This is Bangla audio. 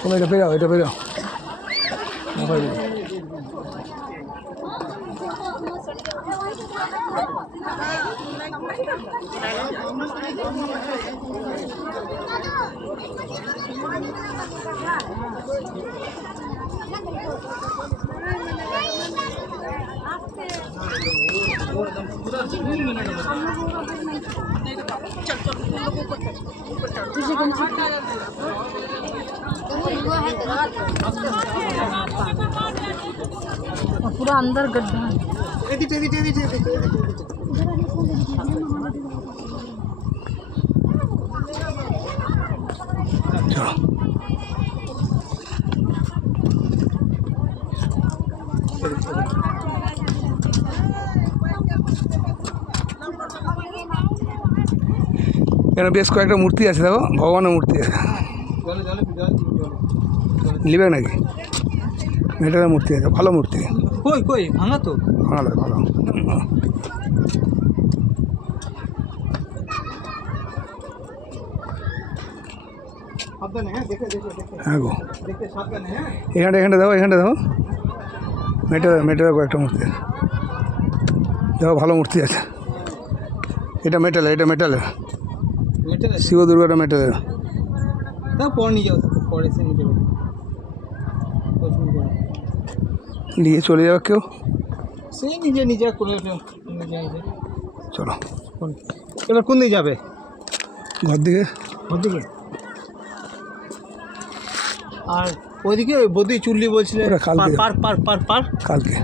তুমি এটা পেরাও, এটা পেরাও। पूरा अंदर गड्ढा है। चलो এখানে বেশ কয়েকটা মূর্তি আছে, দেখো ভগবানের মূর্তি আছে। নিবে নাকি? মেটালের মূর্তি আছে, ভালো মূর্তি। কই কই ভাঙা তো, ভালো ভালো। হ্যাঁ গো, এখানটা এখানটা দেখো, এখানটা দেখো মেটালের কয়েকটা মূর্তি আছে, দেখো ভালো মূর্তি আছে। এটা মেটালের, এটা মেটালের। শিব দুর্গাটা মেটালের। পরে নিয়ে যাও, পরে সে নিয়ে যাবে, নিয়ে চলে যাবে কেউ, সেই নিজে নিজে করে চলো। এবার কোন দিকে যাবে? ঘর দিকে, ঘর দিকে। আর ওইদিকে বদি চুল্লি বলছিলে, কালকে পার্ক পার্ক পার্ক পার্ক কালকে